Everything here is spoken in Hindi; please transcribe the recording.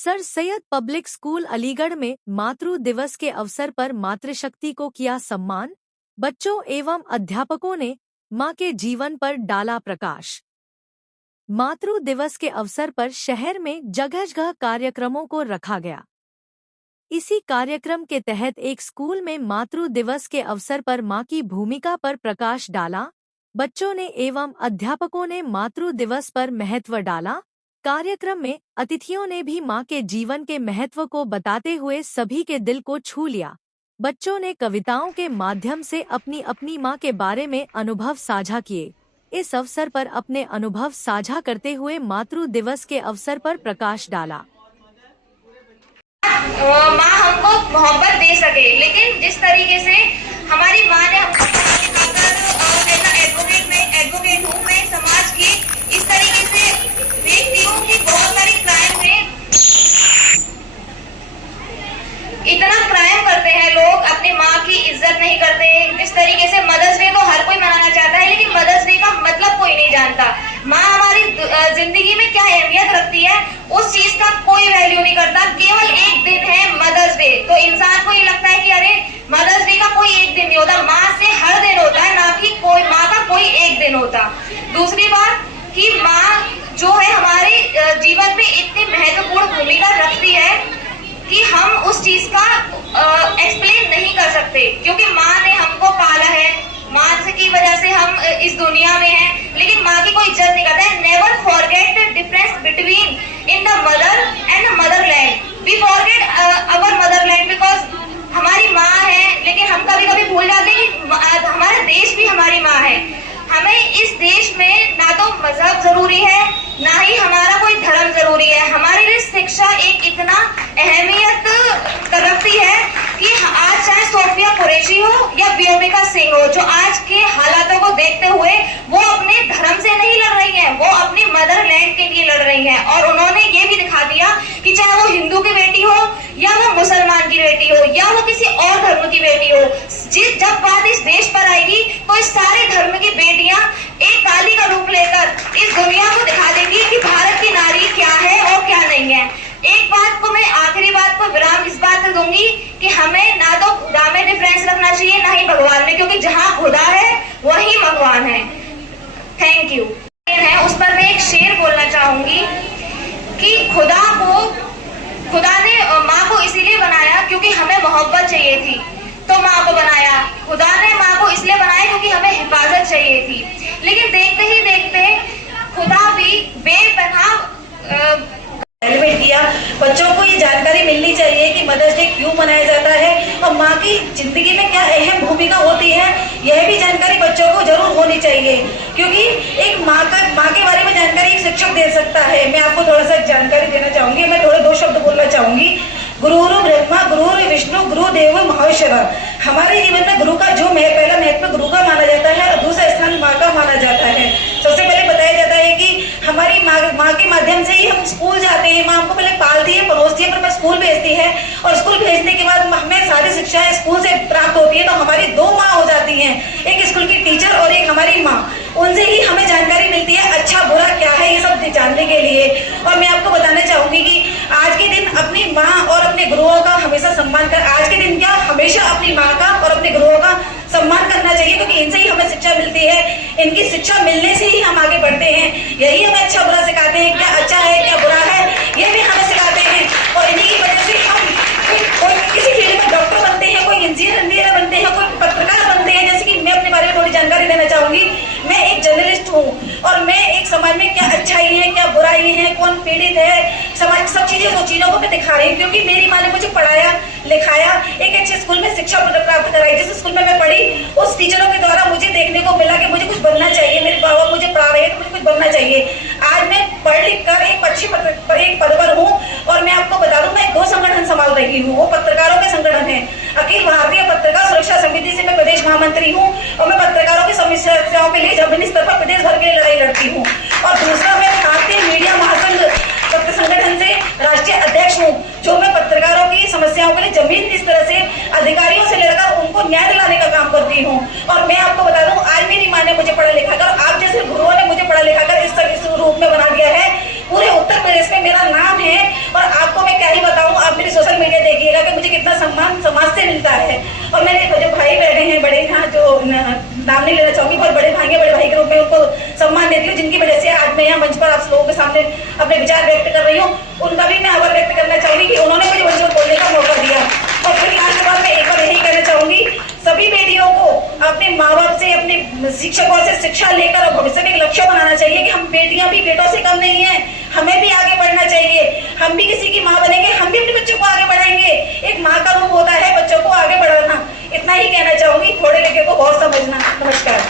Sir Syed public school Aligarh में मातृ दिवस के अवसर पर मातृशक्ति को किया सम्मान। बच्चों एवं अध्यापकों ने मां के जीवन पर डाला प्रकाश। मातृ दिवस के अवसर पर शहर में जगह-जगह कार्यक्रमों को रखा गया। इसी कार्यक्रम के तहत एक स्कूल में मातृ दिवस के अवसर पर मां की भूमिका पर प्रकाश डाला। बच्चों ने एवं अध्यापकों ने मातृ दिवस पर महत्व डाला। कार्यक्रम में अतिथियों ने भी मां के जीवन के महत्व को बताते हुए सभी के दिल को छू लिया। बच्चों ने कविताओं के माध्यम से अपनी अपनी मां के बारे में अनुभव साझा किए। इस अवसर पर अपने अनुभव साझा करते हुए मातृ दिवस के अवसर पर प्रकाश डाला। माँ हमको मोहब्बत दे सके, लेकिन जिस तरीके से हमारी माँ ने एडवोकेट हूँ मैं समाज की, इस तरीके से देखती हूँ कि बहुत सारी क्राइम में इतना क्राइम करते हैं लोग, अपनी माँ की इज्जत नहीं करते। जिस तरीके से मदर्स डे को हर कोई मनाना चाहता है, लेकिन मदर्स डे का मतलब कोई नहीं जानता। माँ हमारी जिंदगी में क्या अहमियत रखती है उस चीज का कोई वैल्यू नहीं करता। केवल एक दिन है मदर्स डे, तो इंसान को ये लगता है कि अरे मदर्स डे का कोई एक दिन नहीं होता, माँ से हर दिन होता है, ना कि कोई माँ का कोई एक दिन होता। दूसरी बात कि माँ जो है हमारे जीवन में इतनी महत्वपूर्ण भूमिका रखती है कि हम उस चीज का एक्सप्लेन नहीं कर सकते, क्योंकि माँ ने हमको पाला है, माँ की वजह से हम इस दुनिया में हैं, लेकिन माँ की कोई इज्जत नहीं करता है। Never forget the difference between in the mother and the motherland. We forget our motherland because हमारी माँ है, लेकिन हम कभी कभी भूल जाते हैं कि हमारा देश भी हमारी माँ है। हमें इस देश में ना तो मजहब जरूरी है, ना ही हमारा कोई धर्म जरूरी है। हमारे लिए शिक्षा एक इतना अहमियत रखती है कि आज चाहे सोफिया कुरैशी हो या व्योमिका सिंह हो, जो आज के हालातों को देखते हुए वो अपने धर्म से नहीं लड़ रही हैं, वो अपनी मदरलैंड के लिए लड़ रही हैं। और उन्होंने ये भी दिखा दिया कि चाहे वो हिंदू की बेटी हो या वो मुसलमान की बेटी हो या वो किसी और धर्म की बेटी हो, जब बात इस देश पर आएगी तो इस सारे धर्म की बेटियां एक काली का रूप लेकर इस दुनिया को दिखा देंगी कि भारत की नारी क्या है और क्या नहीं है। एक बात को मैं आखिरी बात को विराम इस बात से दूंगी कि हमें ना तो खुदा में डिफरेंस रखना चाहिए, ना ही भगवान में, क्योंकि जहाँ खुदा है वही भगवान है। Thank you. उस पर मैं एक शेर बोलना चाहूंगी कि खुदा ने माँ को इसीलिए बनाया क्योंकि हमें मोहब्बत चाहिए थी, तो माँ को बनाया। खुदा ने माँ को इसलिए बनाया क्योंकि हमें हिफाजत चाहिए थी, लेकिन देखते ही देखते खुदा भी बेपनाह हेलमेट किया। बच्चों को ये जानकारी मिलनी चाहिए कि मदर्स डे क्यों मनाया जाता है और माँ की जिंदगी में क्या अहम भूमिका होती है, यह भी जानकारी बच्चों को जरूर होनी चाहिए, क्योंकि एक माँ के बारे में जानकारी एक शिक्षक दे सकता है। मैं आपको थोड़ा सा जानकारी देना चाहूंगी, मैं थोड़े दो शब्द बोलना चाहूंगी। गुरुरु ब्रह्मा गुरुरु विष्णु गुरुदेव महेश्वरा। हमारे जीवन में गुरु का जो पहला महत्व गुरु का माना जाता है और दूसरा स्थान माँ का माना जाता है। सबसे पहले बताया जाता है कि हमारी माँ के माध्यम से ही हम स्कूल जाते हैं। माँ हमको पहले पालती है, परोसती है, पर स्कूल भेजती है, और स्कूल भेजने के बाद हमें सारी शिक्षाएं स्कूल से प्राप्त होती है। तो हमारी दो माँ हो जाती हैं, एक स्कूल की टीचर और एक हमारी माँ। उनसे ही हमें जानकारी मिलती है अच्छा बुरा क्या है, ये सब जानने के लिए। और मैं आपको बताना चाहूंगी कि आज के दिन अपनी माँ और अपने गुरुओं का हमेशा सम्मान कर, आज के दिन क्या हमेशा अपनी माँ का और अपने गुरुओं का सम्मान करना चाहिए, क्योंकि इनसे ही हमें शिक्षा मिलती है। इनकी शिक्षा मिलने से ही हम आगे बढ़ते हैं। यही हमें अच्छा बुरा सिखाते हैं, क्या अच्छा है क्या बुरा है ये भी हमें सिखाते हैं। और इन्हीं की वजह से हम कोई किसी फील्ड में डॉक्टर बनते हैं, कोई इंजीनियर बनते हैं, कोई पत्रकार बनते हैं। जैसे कि मैं अपने बारे में थोड़ी जानकारी देना चाहूंगी। मैं एक जर्नलिस्ट हूँ और मैं एक समाज में क्या अच्छाई है क्या बुराई है, कौन पीड़ित है, समाज सब चीजों को मैं दिखा रही हूँ, क्योंकि मेरी माँ ने मुझे पढ़ाया लिखाया, एक अच्छे स्कूल में शिक्षा प्राप्त कराई। जिस स्कूल में मैं पढ़ी उस टीचरों के द्वारा मुझे देखने को मिला कि मुझे कुछ बनना चाहिए, मेरे बाबा मुझे पढ़ा रहे हैं तो मुझे कुछ बनना चाहिए। आज मैं पढ़ लिख कर एक अच्छी एक पद पर हूँ। और मैं आपको बता दूं, मैं 2 संगठन संभाल रही हूँ, वो पत्रकारों के संगठन है। अखिल भारतीय पत्रकार सुरक्षा समिति से मैं प्रदेश महामंत्री हूँ और मैं पत्रकारों की समस्याओं के लिए जमीनी स्तर पर प्रदेश भर के लिए लड़ाई लड़ती हूँ। और दूसरा, मैं भारतीय मीडिया महासंघ संगठन से राष्ट्रीय अध्यक्ष हूँ, जो मैं पत्रकारों की समस्याओं के लिए जमीन इस तरह से अधिकारियों से लेकर उनको न्याय दिलाने का काम करती हूँ। और मैं आपको बता दूं, आज मेरी माँ ने मुझे पढ़ा लिखा कर, आप जैसे गुरुओं ने मुझे पढ़ा लिखा कर इस रूप में बना दिया है। पूरे उत्तर प्रदेश में मेरा नाम है और आपको मैं और मेरे जो भाई बैठे हैं बड़े, यहाँ जो नाम नहीं लेना चाहूंगी, बहुत बड़े भाई हैं, बड़े भाई के रूप में उनको सम्मान देती हूँ, जिनकी वजह से आज मैं यहाँ मंच पर आप लोगों के सामने अपने विचार व्यक्त कर रही हूँ। उनका भी मैं आभार व्यक्त करना चाहूंगी कि उन्होंने मुझे मंच पर बोलने का मौका दिया। और फिर यहाँ के बाद मैं एक बार यही कहना चाहूंगी, सभी बेटियों को अपने माँ बाप से, अपने शिक्षकों से शिक्षा लेकर और भविष्य में एक लक्ष्य बनाना चाहिए कि हम बेटियां भी बेटों से कम नहीं है, हमें भी आगे बढ़ना चाहिए। हम भी किसी की माँ बनेंगे, हम भी अपने बच्चों को आगे बढ़ाएंगे। एक माँ का रूप होता है बच्चों को आगे बढ़ाना। इतना ही कहना चाहूंगी, थोड़े लेके को बहुत समझना। नमस्कार।